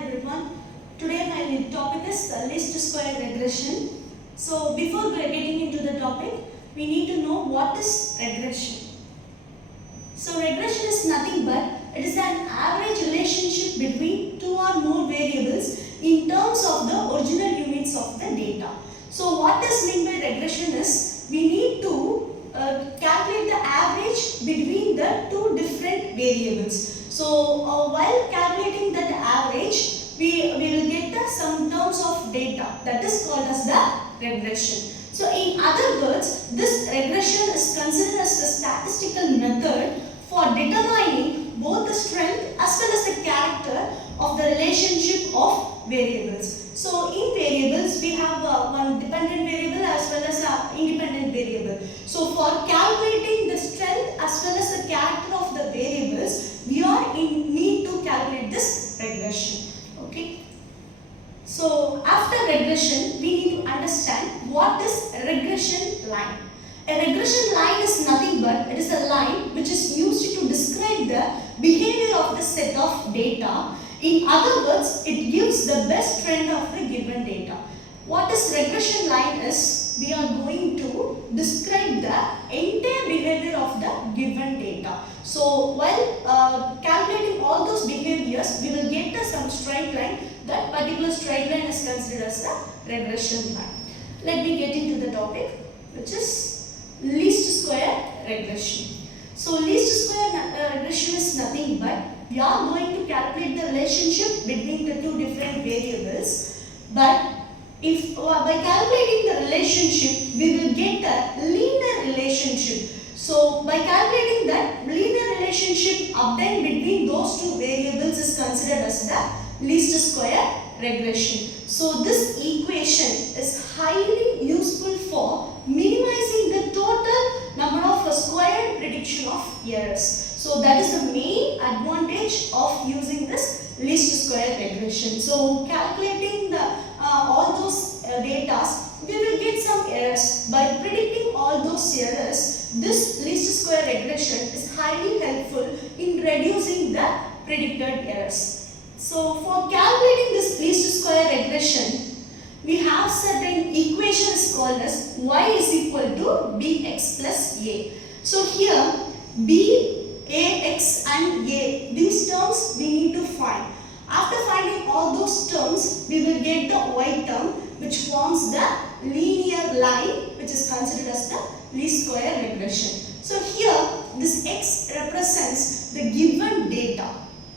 everyone. Today my topic is least square regression. So before getting into the topic, we need to know what is regression. So regression is nothing but it is an average relationship between two or more variables in terms of the original units of the data. So what is meant by regression is we need to calculate the average between the two different variables. So while calculating that average, we will get some terms of data that is called as the regression. So in other words, this regression is considered as the statistical method for determining both the strength as well as the character of the relationship of variables. So in variables, we have one dependent variable as well as an independent variable. So for calculating the strength as well as the character of the variables, we are in need to calculate this regression. Okay. So after regression, we need to understand what is a regression line. A regression line is nothing but it is a line which is used to describe the behavior of the set of data. In other words, it gives the best trend of the given data. What is regression line is we are going to describe the entire behavior of the given data. So while calculating all those behaviors, we will get some straight line. That particular straight line is considered as a regression line. Let me get into the topic, which is least square regression. So least square regression is nothing but we are going to calculate the relationship between the two different variables. But if by calculating the relationship, we will get a linear relationship. So by calculating that linear relationship obtained between those two variables is considered as the least square regression. So this equation is highly useful for minimizing the total number of squared prediction of errors. So that is the main advantage of using this least square regression. So calculating the all those data, we will get some errors. By predicting all those errors, this least square regression is highly helpful in reducing the predicted errors. So for calculating this least square regression, we have certain equations called as y is equal to bx plus a. So here b, ax and a, these terms we need to find. After finding all those terms, we will get the y term which forms the linear line which is considered as the least square regression. So here this x represents the given data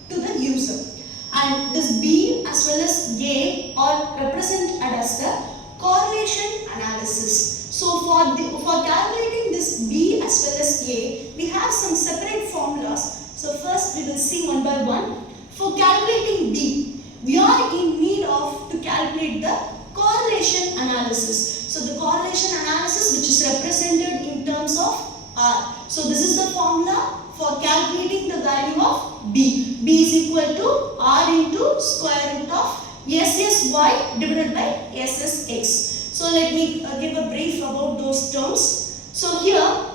to the user. And this B as well as A are represented as the correlation analysis. So for calculating this B as well as A, we have some separate formulas. So first we will see one by one. For calculating B, we are in need of to calculate the correlation analysis. So the correlation analysis which is represented in terms of R. So this is the formula for calculating the value of B. B is equal to R into square root of SSY divided by SSX. So let me give a brief about those terms. So here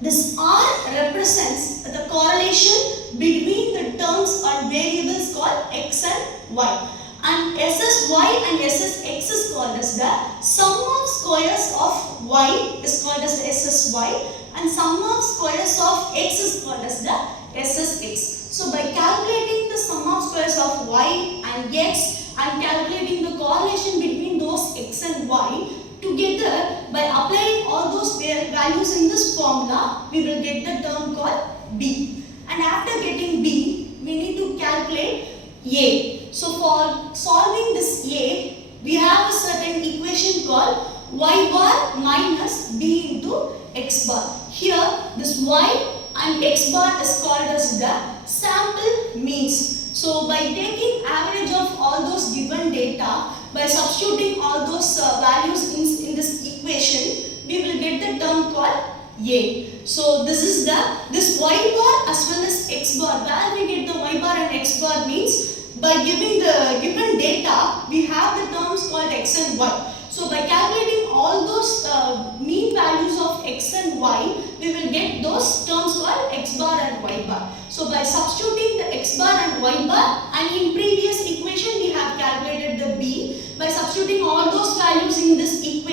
this R represents the correlation between the terms or variables called X and Y. And SSY and SSX is called as the sum of squares of Y is called as the SSY and sum of squares of X is called as the SSX. So by calculating the sum of squares of Y and X and calculating the correlation between those X and Y, together by applying all those values in this formula, we will get the term called B. And after getting B, we need to calculate A. So for solving this A, we have a certain equation called y bar minus B into x bar. Here this y and x bar is called as the sample means. So by taking average of all those given data, by substituting all those values in this equation, we will get the term called A. So this y bar as well as x bar. Where we get the y bar and x bar means by giving the given data, we have the terms called x and y. So by calculating all those mean values of x and y, we will get those terms called x bar and y bar. So by substituting the x bar and y bar, and in previous equation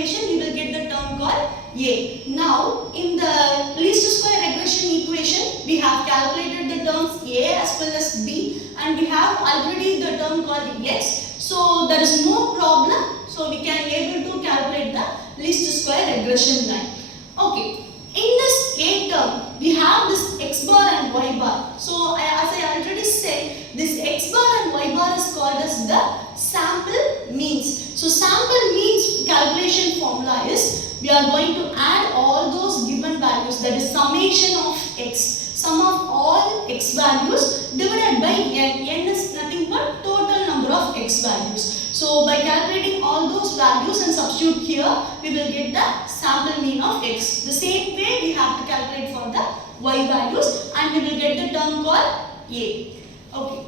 equation, we will get the term called A. Now, in the least square regression equation, we have calculated the terms A as well as B, and we have already the term called X. So, there is no problem. So, we can able to calculate the least square regression line. Okay. In this A term, we have this X bar and Y bar. So, as I already said, this X bar and Y bar is called as the sample means. So, sample means calculation formula is, we are going to add all those given values, that is summation of X. Sum of all X values divided by N. N is nothing but total number of X values. So, by calculating all those values and substitute here, we will get the sample mean of X. The same way we have to calculate for the Y values, and we will get the term called A. Okay.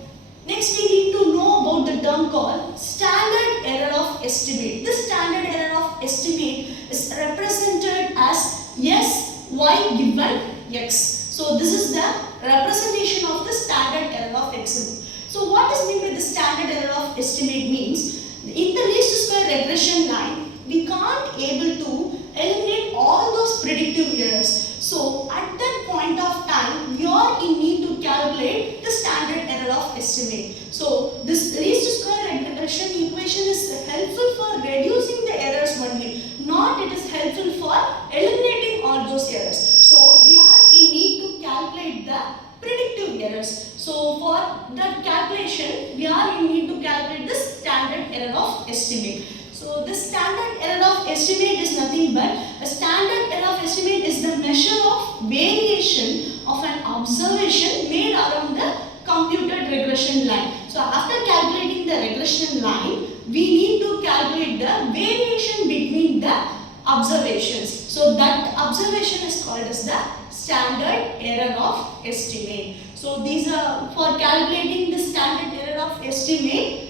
Next, we need to know about the term called standard error of estimate. This standard error of estimate is represented as S, Y given X. So, this is the representation of the standard error of estimate. So, what is meant by the standard error of estimate means? In the least square regression line, we can't able to eliminate all those predictive errors. So, at that point of time, we are in need to calculate the standard error of estimate. So, this least square regression equation is helpful for reducing the errors only, not it is helpful for eliminating all those errors. So, we are in need to calculate the predictive errors. So, for that calculation, we are in need to calculate the standard error of estimate. So, this standard error of estimate is nothing but a standard error of estimate is the measure of variation of an observation made around the computed regression line. So, after calculating the regression line, we need to calculate the variation between the observations. So, that observation is called as the standard error of estimate. So, these are for calculating the standard error of estimate.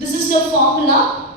This is the formula.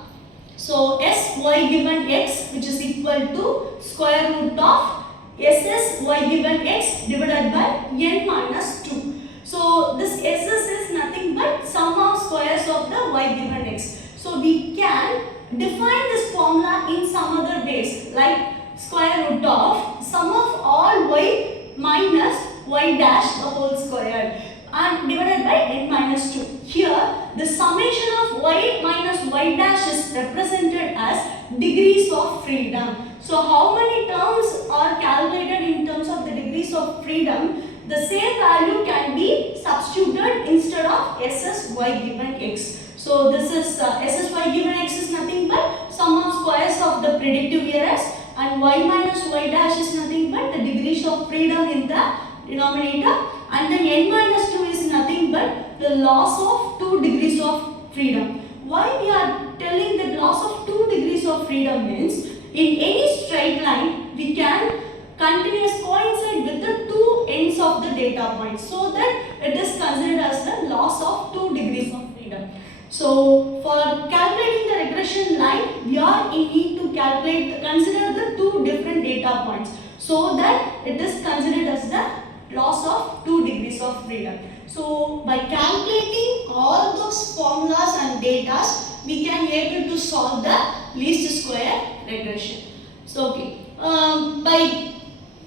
So, S y given X, which is equal to square root of SS y given X divided by N minus 2. So, this SS is nothing but sum of squares of the y given X. So, we can define this formula in some other ways, like square root of sum of all y minus y dash the whole square and divided by N minus 2. Here, the summation of y minus y dash is represented as degrees of freedom. So, how many terms are calculated in terms of the degrees of freedom? The same value can be substituted instead of SS y given X. So, this is SS y given X is nothing but sum of squares of the predictive errors, and y minus y dash is nothing but the degrees of freedom in the denominator, and then N minus 2 is nothing but the loss of 2 degrees of freedom. Why we are telling that loss of 2 degrees of freedom means, in any straight line we can continuous coincide with the two ends of the data point, so that it is considered as the loss of 2 degrees of freedom. So, for calculating the regression line, we are in need to consider the two different data points, so that it is considered as the loss of 2 degrees of freedom. So, by calculating all those formulas and data, we can able to solve the least square regression. So, okay, by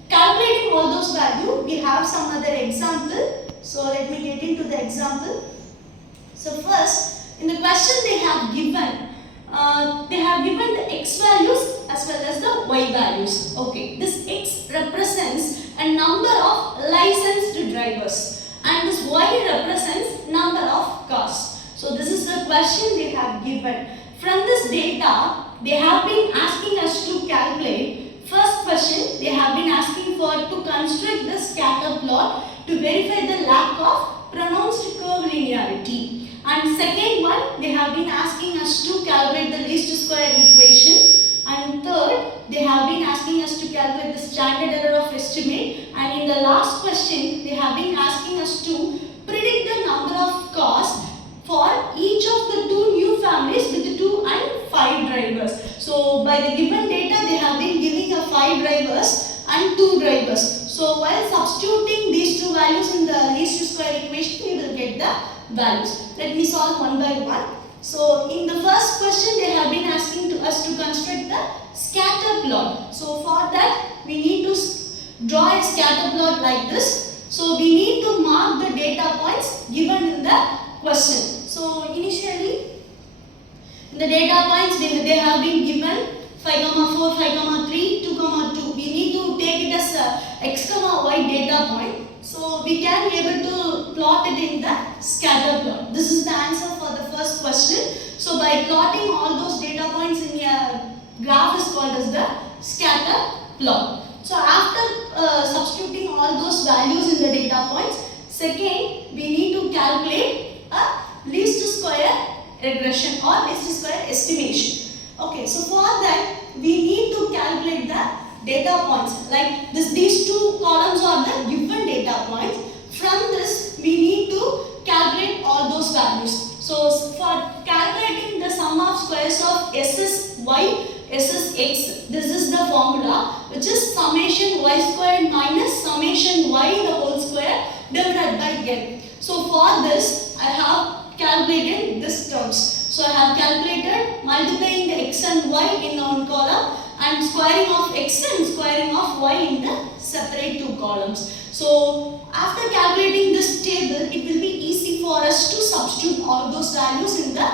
calculating all those values, we have some other example. So, let me get into the example. So, first, in the question they have given the x values as well as the y values. Okay, this x represents a number of licensed drivers and this y represents number of cars. So, this is the question they have given. From this data, they have been asking us to calculate. First question, they have been asking for to construct the scatter plot to verify the lack of pronounced curve linearity. And second one, they have been asking us to calculate the least square equation. And third, they have been asking us to calculate the standard error of estimate. And in the last question, they have been asking us to predict the number of cars for each of the two new families with 2 and 5 drivers. So, by the given data, they have been giving a 5 drivers and 2 drivers. So, while substituting these two values in the least square equation, we will get the values. Let me solve one by one. So in the first question they have been asking to us to construct the scatter plot. So for that we need to draw a scatter plot like this. So we need to mark the data points given in the question. So initially in the data points they have been given 5, 4, 5, 3, 2, 2. We need to take it as x, y data point. So we can be able to plot it in the scatter plot. This is the answer for the first question. So by plotting all those data points in a graph is called as the scatter plot. So after substituting all those values in the data points, second we need to calculate a least square regression or least square estimation. Okay, so for that we need to calculate the data points. Like these two columns are the given data points. From this we need to calculate all those values. So for calculating the sum of squares of SSY, SSX, this is the formula, which is summation y squared minus summation y the whole square divided by n. So for this I have calculated this terms. So I have calculated multiplying the x and y in one column and squaring of x and squaring of y in the separate two columns. So after calculating this table, it will be easy for us to substitute all those values in the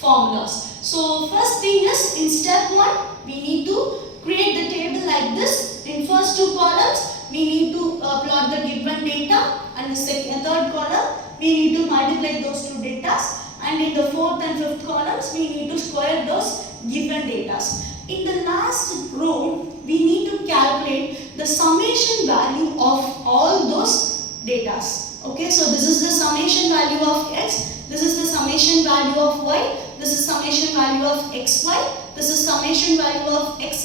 formulas. So first thing is, in step 1 we need to create the table like this. In first two columns we need to plot the given data, and the third column we need to multiply those two data, and in the fourth and fifth columns we need to square those given data. In the last row we need to calculate the summation value of all those data. Okay, so this is the summation value of x, this is the summation value of y, this is summation value of xy, this is summation value of x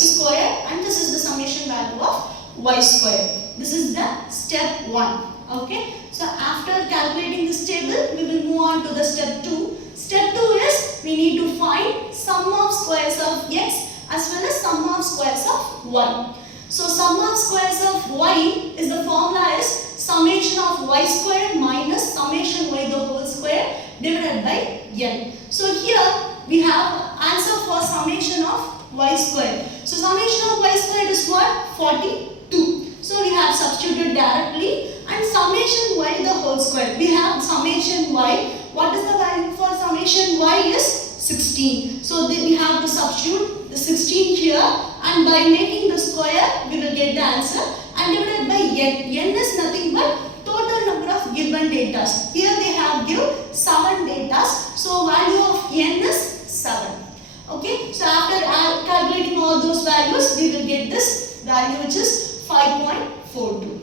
square, and this is the summation value of y square. This is the step 1. Okay, so after calculating this table we will move on to the step 2. Step 2 is we need to find sum of squares of x as well as sum of squares of y. So sum of squares of y is, the formula is summation of y square minus summation y the whole square divided by n. So here we have answer for summation of y square. So summation of y square is what? 42. So we have substituted directly, and summation y the whole square. We have summation y. What is the value for summation y is 16. So then we have to substitute the 16 here, and by making the square we will get the answer, and divided by n. N is nothing but total number of given data. Here they have given 7 data. So value of n is 7. Okay. So after calculating all those values we will get this value, which is 5.42.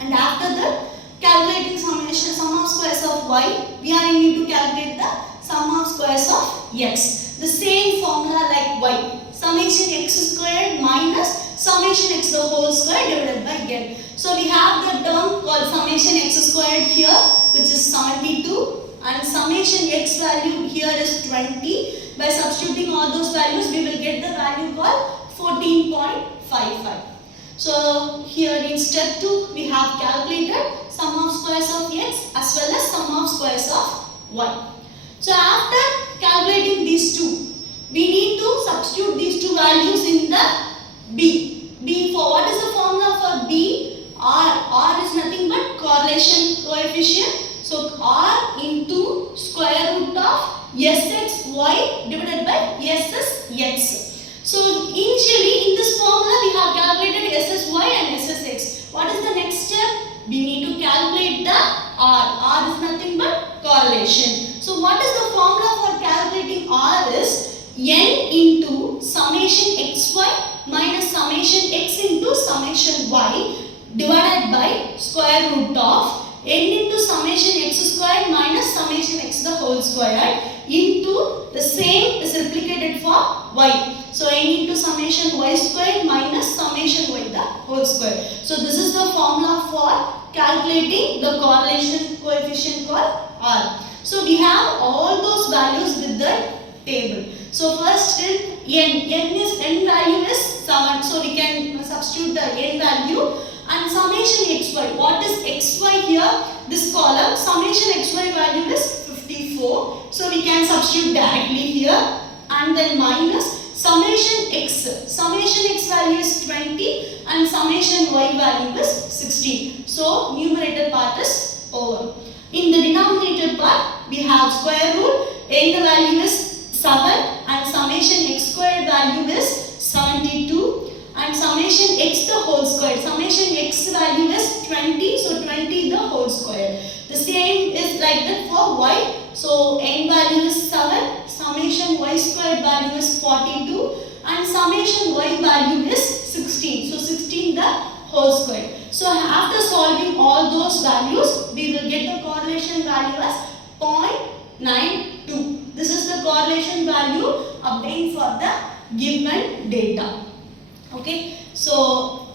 And after that, calculating summation sum of squares of y, we are need to calculate the sum of squares of x. The same formula like y. Summation x squared minus summation x the whole square divided by n. So we have the term called summation x squared here, which is 72, and summation x value here is 20. By substituting all those values we will get the value called 14.55. So here in step 2 we have calculated sum of squares of x as well as sum of squares of y. So after calculating these two, we need to substitute these two values in the b. B for what is the formula for b? R. R is nothing but correlation coefficient. So R into square root of SXY divided by SSX. So initially in this formula we have calculated SSY and SSX. What is the next step? We need to calculate the R. R is nothing but correlation. So what is the formula for calculating R is n into summation xy minus summation x into summation y divided by square root of n into summation x squared minus summation x the whole square into the same is replicated for y. So n into summation y squared minus summation y the whole square. So this is the formula for calculating the correlation coefficient called R. So we have all those values with the table. So first n value is 7. So we can substitute the n value, and summation xy. What is xy here? This column summation xy value is 54. So we can substitute directly here, and then minus summation x. Summation x value is 20 and summation y value is 16. So numerator part is over. In the denominator part, we have square root. A the value is 7 and summation x squared value is 72 and summation x the whole square. Summation x value is 20, so 20 the whole square. The same is like that for y. So n value is 7, summation y squared value is 42 and summation y value is 16. So 16 the whole square. So after solving all those values, we will get the correlation value as 0.92. This is the correlation value obtained for the given data. Okay, so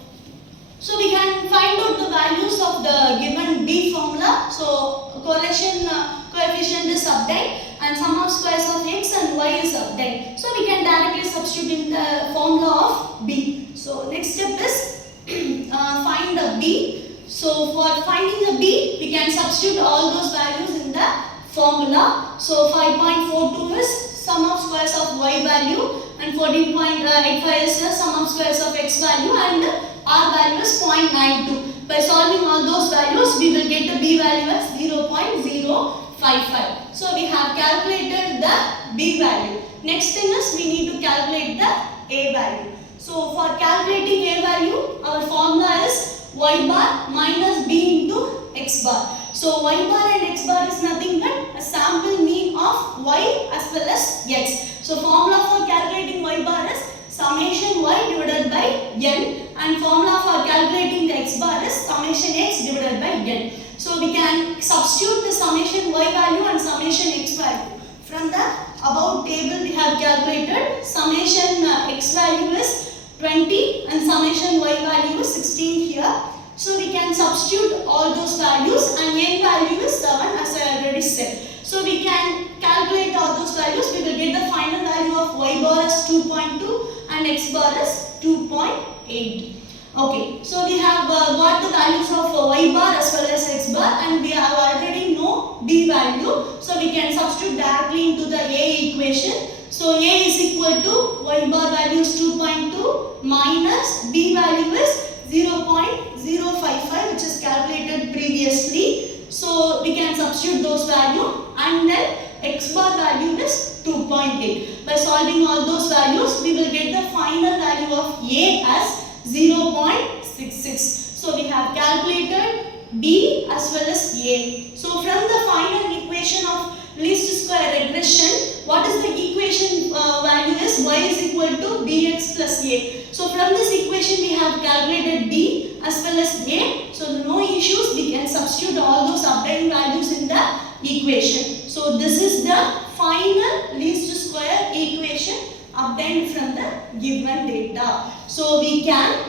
we can find out the values of the given B formula. So correlation coefficient is obtained and sum of squares of x and y is obtained. So we can directly substitute in the formula of B. So next step is find the B. So for finding the B, we can substitute all those values in the formula. So 5.42 is sum of squares of y value and 14.85 is the sum of squares of x value and r value is 0.92. By solving all those values, we will get the B value as 0.055. So we have calculated the B value. Next thing is we need to calculate the A value. So for calculating A value, our formula is y bar minus B into x bar. So y bar and x bar is nothing but a sample mean of y as well as x. So formula for calculating y bar is summation y divided by n and formula for calculating the x bar is summation x divided by n. So we can substitute the summation y value and summation x value. From the above table we have calculated summation x value is 20 and summation y value is 16 here. So we can substitute all those values and n value is 7 as I already said. So we can calculate all those values. We will get the final value of y bar as 2.2 and x bar is 2.8. Okay, so we have got the values of y bar as well as x bar and we have already know B value. So we can substitute directly into the A equation. So A is equal to y bar value is 2.2 minus B value is 0.055 which is calculated previously. So we can substitute those values and then x bar value is 2.8. By solving all those values, we will get the final value of A as 0.66. So we have calculated B as well as A. So from the final equation of least square regression, what is the equation value is y is equal to bx plus a. So from this equation we have calculated b as well as a. So no issues, we can substitute all those obtained values in the equation. So this is the final least square equation obtained from the given data. So we can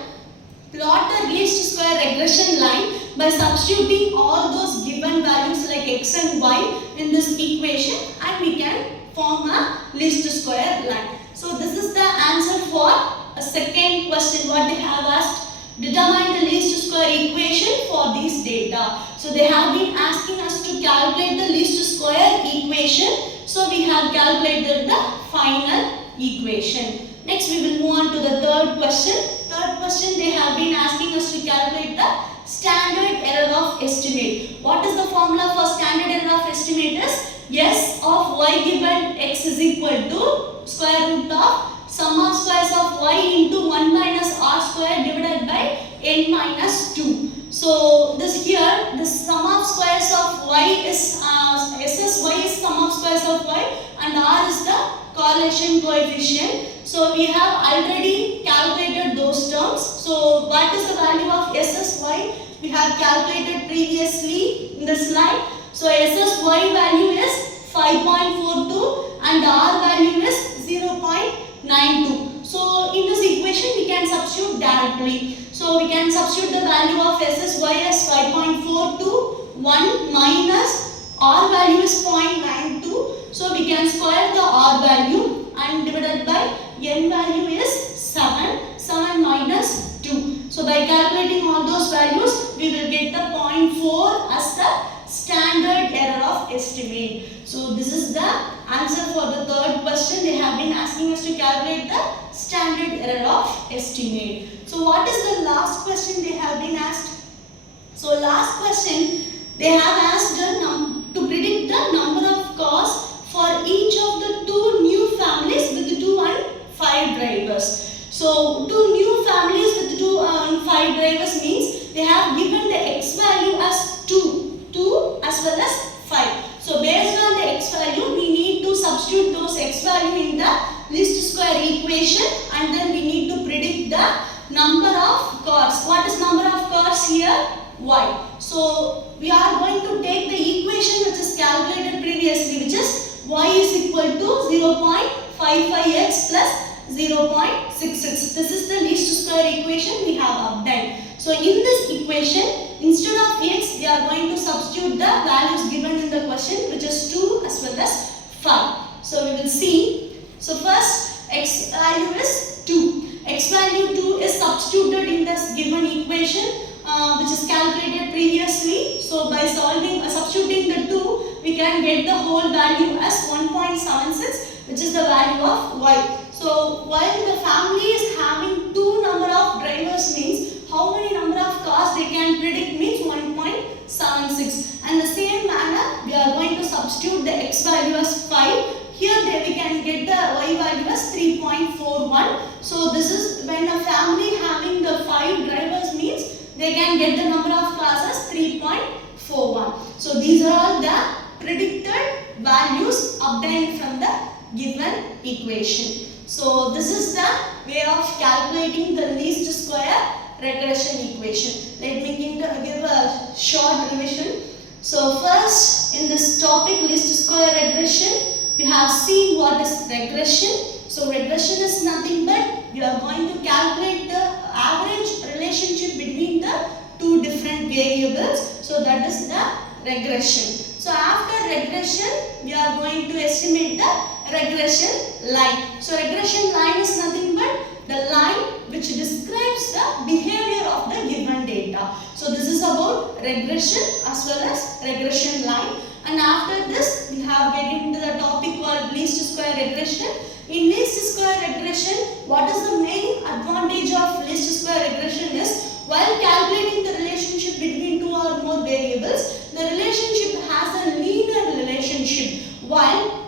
plot the least square regression line by substituting all those given values like x and y in this equation and we can form a least square line. So this is the answer for a second question what they have asked. Determine the least square equation for these data. So they have been asking us to calculate the least square equation. So we have calculated the final equation. Next we will move on to the third question. Third question they have been asking us to calculate the standard error of estimate. What is the formula for standard error of estimate is S of y given x is equal to square root of sum of squares of y into 1 minus r square divided by n minus 2. So this here, the sum of squares of y is SSY is sum of squares of y and r is the correlation coefficient. So we have already calculated those terms. So what is the value of SSY? We have calculated previously in the slide. So SSY value is 5.42 and R value is 0.92. So in this equation we can substitute directly. So we can substitute the value of SSY as 5.42, 1 minus R value is 0.92. So we can square the R value and divided by N value is 7, 7 minus 2. So by calculating all those values, we will get the 0.4 as the standard error of estimate. So this is the the answer for the third question. They have been asking us to calculate the standard error of estimate. So what is the last question they have been asked? So last question they have asked to predict the number of cars for each of the two new families with 2 and 5 drivers. So two new families with 2 and 5 drivers means they have given the x value as 2 as well as 5. So based on the x value, we need to substitute those x value in the least square equation, and then we need to predict the number of cars. What is number of cars here? Y. So we are going to take the equation which is calculated previously, which is y is equal to 0.55x plus 0.66. This is the least square equation we have obtained. So in this equation, instead of x, we are going to substitute the values given in the question, which is 2 as well as 5. So we will see. So first, x value is 2. X value 2 is substituted in this given equation, which is calculated previously. So by substituting the 2, we can get the whole value as 1.76, which is the value of y. So while the family is having 2 number of drivers means how many number of cars they can predict means 1.76. And the same manner we are going to substitute the x value as 5. Here we can get the y value as 3.41. So this is when a family having the 5 drivers means they can get the number of cars as 3.41. So these are all the predicted values obtained from the given equation. So this is the way of calculating the least square regression equation. Let me give a short revision. So first, in this topic least square regression, we have seen what is regression. So regression is nothing but we are going to calculate the average relationship between the two different variables. So that is the regression. So after regression, we are going to estimate the regression line. So regression line is nothing but the line which describes the behavior of the given data. So this is about regression as well as regression line. And after this, we have get into the topic called least square regression. In least square regression, what is the main advantage of least square regression is while calculating the relationship between 2 or more variables, the relationship has a linear relationship. While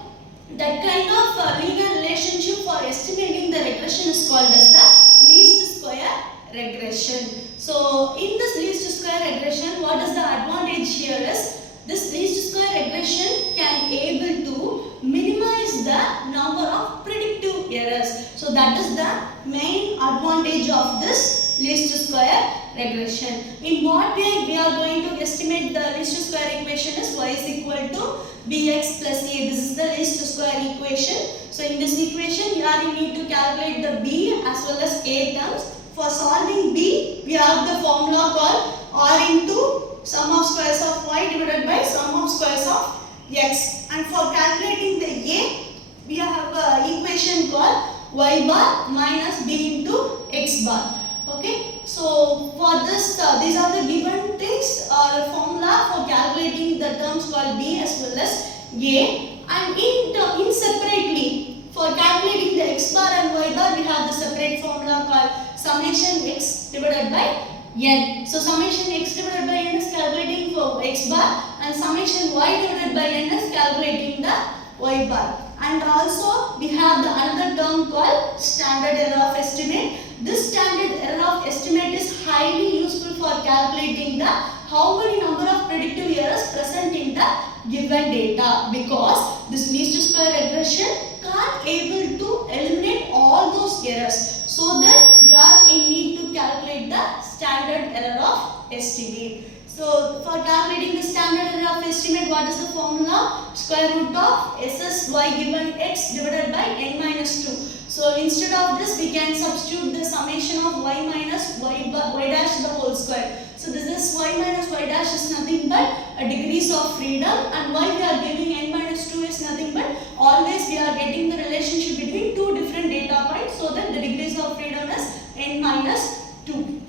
that kind of linear relationship for estimating the regression is called as the least square regression. So in this least square regression, what is the advantage here is this least square regression can able to minimize the number of predictive errors. So that is the main advantage of this least square regression. In what way we are going to estimate the least square equation is y is equal to bx plus a. This is the least square equation. So in this equation, here you need to calculate the b as well as a terms. For solving b, we have the formula called r into sum of squares of y divided by sum of squares of x. And for calculating the a, we have an equation called y bar minus b into x bar. Okay, so for this, these are the given things or formula for calculating the terms called b as well as a. And in separately, for calculating the x bar and y bar, we have the separate formula called summation x divided by n. So summation x divided by n is calculating for x bar and summation y divided by n is calculating the y bar. And also we have the another term called standard error of estimate. This standard error of estimate is highly useful for calculating the how many number of predictive errors present in the given data, because this least square regression can't able to eliminate all those errors. So that we are in need to calculate the standard error of estimate. So for calculating the standard error of estimate, what is the formula? Square root of SSY given x divided by n minus 2. So instead of this, we can substitute the summation of y minus y dash the whole square. So this is y minus y dash is nothing but a degrees of freedom, and why we are giving n minus 2 is nothing but always we are getting the relationship between two different data points, so that the degrees of freedom is n minus 2.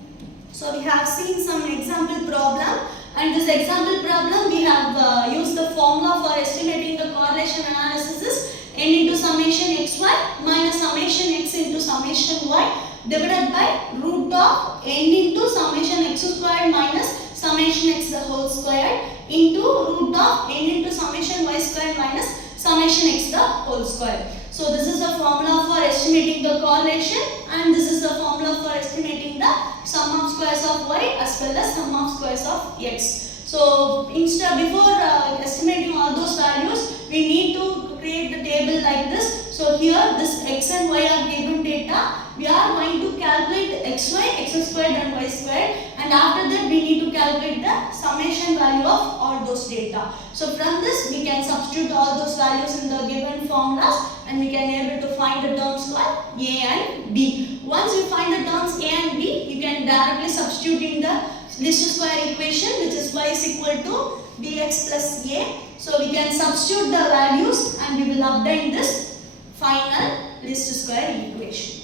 So we have seen some example problem And this example problem, we have used the formula for estimating the correlation analysis is n into summation xy minus summation x into summation y divided by root of n into summation x squared minus summation x the whole square into root of n into summation y squared minus summation x the whole square. So this is the formula for estimating the correlation, and this is the formula for estimating the sum of squares of y as well as sum of squares of x. So before estimating all those values, we need to create the table like this. So here this x and y are given data. We are going to calculate xy, x squared and y squared, and after that we need to calculate the summation value of all those data. So from this we can substitute all those values in the given formulas, and we can able to find the terms called a and b. Once you find the terms a and b, you can directly substitute in the least square equation, which is y is equal to bx plus a. So we can substitute the values and we will obtain this final least square equation.